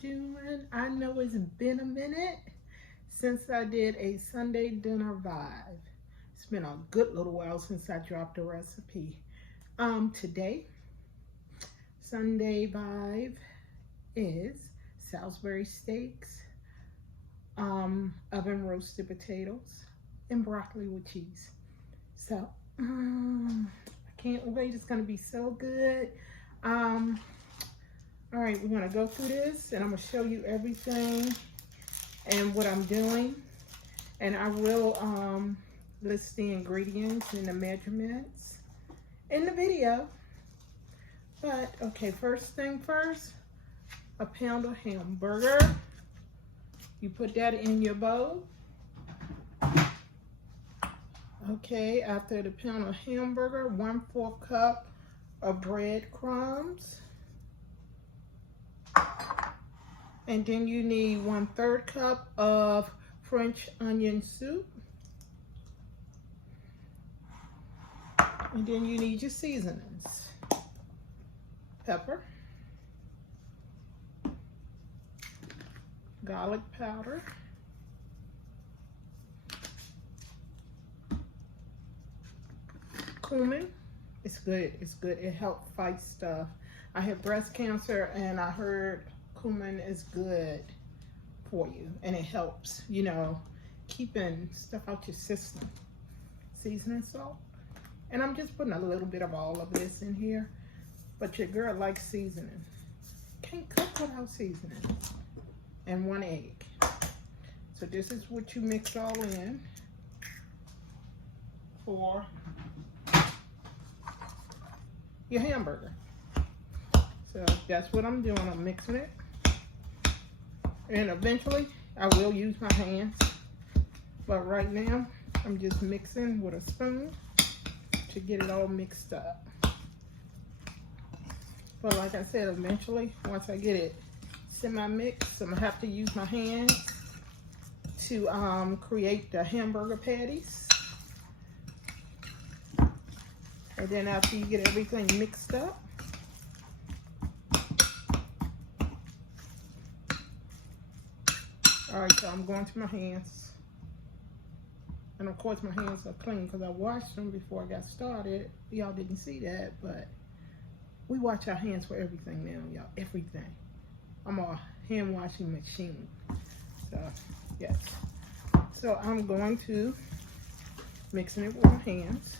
doing? I know it's been a minute since I did a Sunday dinner vibe. It's been a good little while since I dropped a recipe. Today, Sunday vibe is Salisbury steaks, oven roasted potatoes, and broccoli with cheese. So, I can't wait. It's gonna be so good. All right, we're gonna go through this and I'm gonna show you everything and what I'm doing. And I will list the ingredients and the measurements in the video. But okay, first thing first, a pound of hamburger. You put that in your bowl. Okay, after the pound of hamburger, 1/4 cup of breadcrumbs. And then you need 1/3 cup of French onion soup. And then you need your seasonings. Pepper, garlic powder, cumin. It's good, it's good. It helps fight stuff. I had breast cancer and I heard cumin is good for you and it helps, you know, keeping stuff out your system. Seasoning salt. And I'm just putting a little bit of all of this in here, but your girl likes seasoning. Can't cook without seasoning. And 1 egg. So this is what you mix all in for your hamburger. So that's what I'm doing. I'm mixing it. And eventually I will use my hands. But right now I'm just mixing with a spoon to get it all mixed up. But like I said, eventually once I get it semi-mixed, I'm gonna have to use my hands to create the hamburger patties. And then after you get everything mixed up, all right, so I'm going to my hands. And of course my hands are clean because I washed them before I got started. Y'all didn't see that, but we wash our hands for everything now, y'all, everything. I'm a hand washing machine. So, yes. So I'm going to mixing it with my hands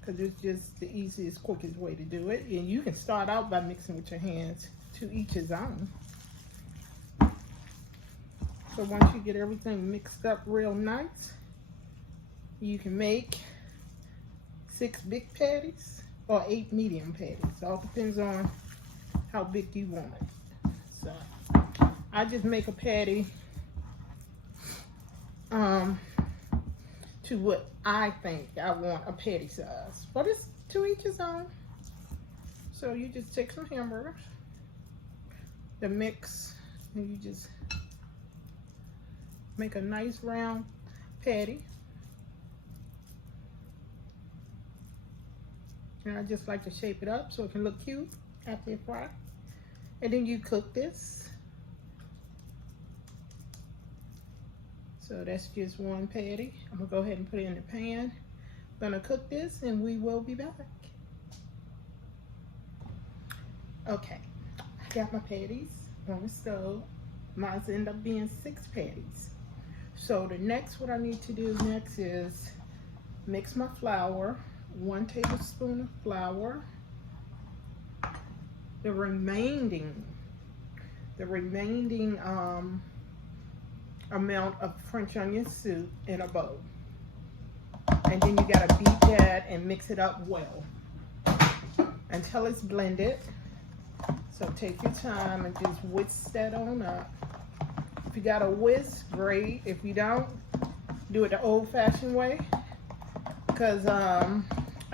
because it's just the easiest, quickest way to do it. And you can start out by mixing with your hands, to each his own. So once you get everything mixed up real nice, you can make 6 big patties or 8 medium patties. All depends on how big you want it. So I just make a patty to what I think I want a patty size. But it's to each his own. So you just take some hamburgers, the mix, and you just make a nice round patty. And I just like to shape it up so it can look cute after you fry. And then you cook this. So that's just one patty. I'm gonna go ahead and put it in the pan. I'm gonna cook this and we will be back. Okay, I got my patties on the stove. Mine end up being 6 patties. So the next, what I need to do next is mix my flour, 1 tablespoon of flour, the remaining amount of French onion soup in a bowl. And then you gotta beat that and mix it up well until it's blended. So take your time and just whisk that on up. If you got a whisk, great. If you don't, do it the old-fashioned way. Because I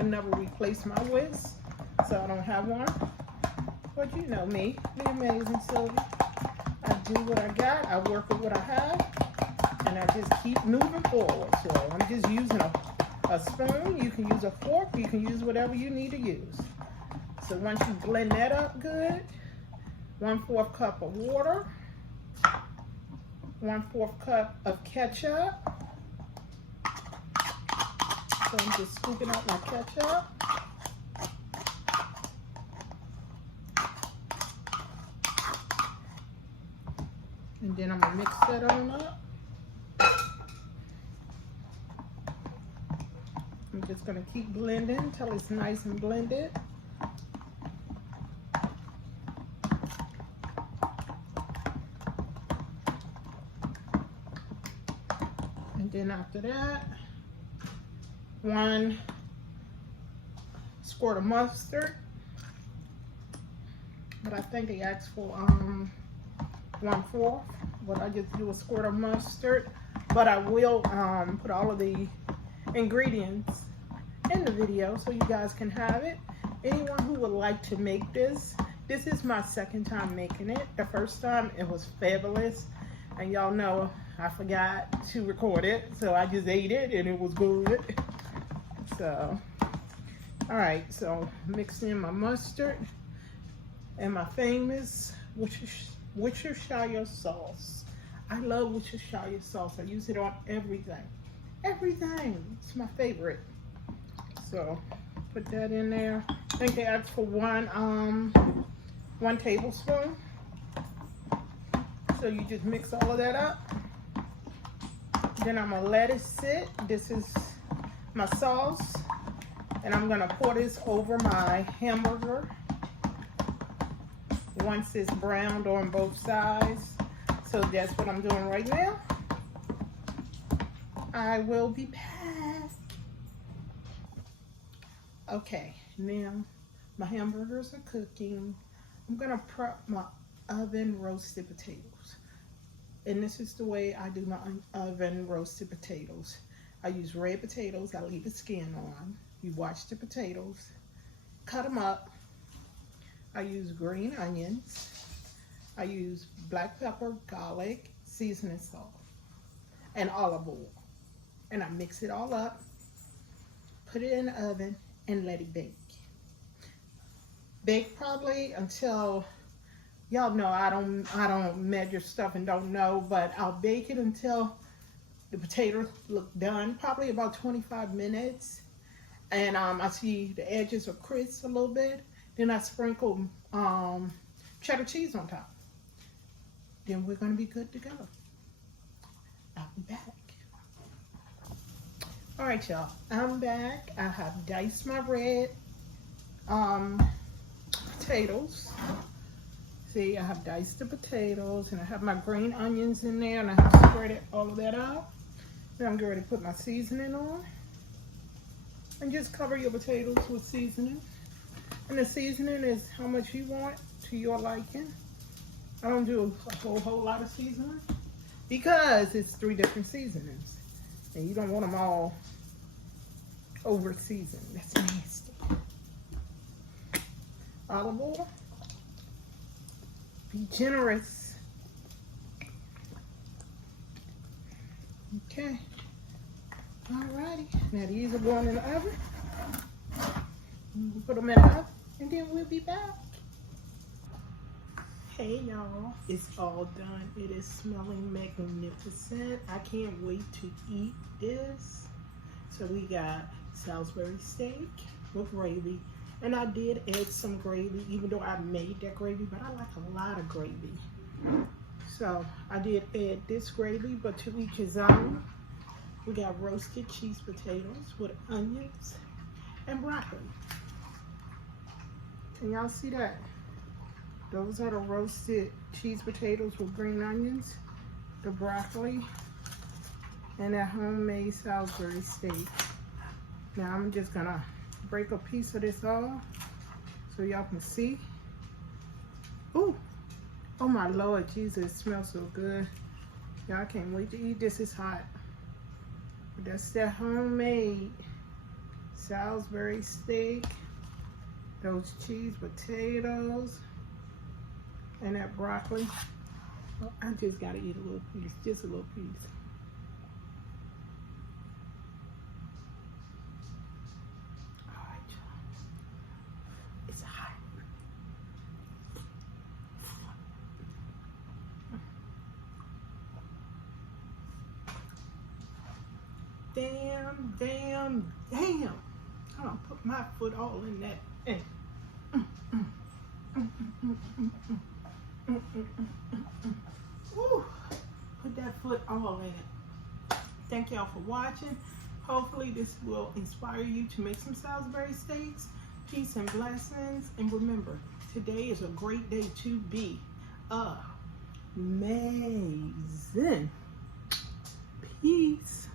never replaced my whisk, so I don't have one. But you know me, the amazing Sylvie. I do what I got, I work with what I have, and I just keep moving forward. So I'm just using a spoon. You can use a fork, you can use whatever you need to use. So once you blend that up good, 1/4 cup of water, 1/4 cup of ketchup. So I'm just scooping out my ketchup. And then I'm gonna mix that on up. I'm just gonna keep blending until it's nice and blended. And then after that, 1 squirt of mustard. But I think they asked for 1/4. But I just do a squirt of mustard. But I will put all of the ingredients in the video so you guys can have it. Anyone who would like to make this is my second time making it. The first time it was fabulous, and y'all know I forgot to record it, so I just ate it and it was good. So all right, so mix in my mustard and my famous Worcestershire sauce. I love Worcestershire sauce. I use it on everything. Everything. It's my favorite. So put that in there. I think they asked for 1 tablespoon. So you just mix all of that up. Then I'm gonna let it sit. This is my sauce. And I'm gonna pour this over my hamburger. Once it's browned on both sides. So that's what I'm doing right now. I will be back. Okay, now my hamburgers are cooking. I'm gonna prep my oven roasted potatoes. And this is the way I do my oven roasted potatoes. I use red potatoes, I leave the skin on. You wash the potatoes, cut them up. I use green onions. I use black pepper, garlic, seasoning salt, and olive oil. And I mix it all up, put it in the oven, and let it bake. Bake probably until, y'all know I don't measure stuff and don't know, but I'll bake it until the potatoes look done, probably about 25 minutes. And I see the edges are crisp a little bit. Then I sprinkle cheddar cheese on top. Then we're gonna be good to go. I'll be back. All right, y'all, I'm back. I have diced my red potatoes. See, I have diced the potatoes, and I have my green onions in there, and I have spread all of that out. Then I'm getting ready to put my seasoning on. And just cover your potatoes with seasoning. And the seasoning is how much you want to your liking. I don't do a whole lot of seasoning because it's 3 different seasonings. And you don't want them all over seasoned. That's nasty. Olive oil. Be generous. Okay. Alrighty. Now these are going in the oven. We'll put them in the oven and then we'll be back. Hey y'all, it's all done. It is smelling magnificent. I can't wait to eat this. So we got Salisbury steak with gravy. And I did add some gravy, even though I made that gravy, but I like a lot of gravy. So I did add this gravy, but to each his own. We got roasted cheese potatoes with onions and broccoli. Can y'all see that? Those are the roasted cheese potatoes with green onions, the broccoli, and that homemade Salisbury steak. Now I'm just gonna break a piece of this off so y'all can see. Ooh, oh my Lord Jesus, it smells so good. Y'all can't wait to eat this. It's hot. That's that homemade Salisbury steak, those cheese potatoes, and that broccoli. Oh, I just gotta eat a little piece, just a little piece. All right, y'all. It's hot. Damn, damn, damn. I don't put my foot all in that. Woo. Put that foot all in it. Thank y'all for watching. Hopefully this will inspire you to make some Salisbury steaks. Peace and blessings. And remember, today is a great day to be amazing. Peace.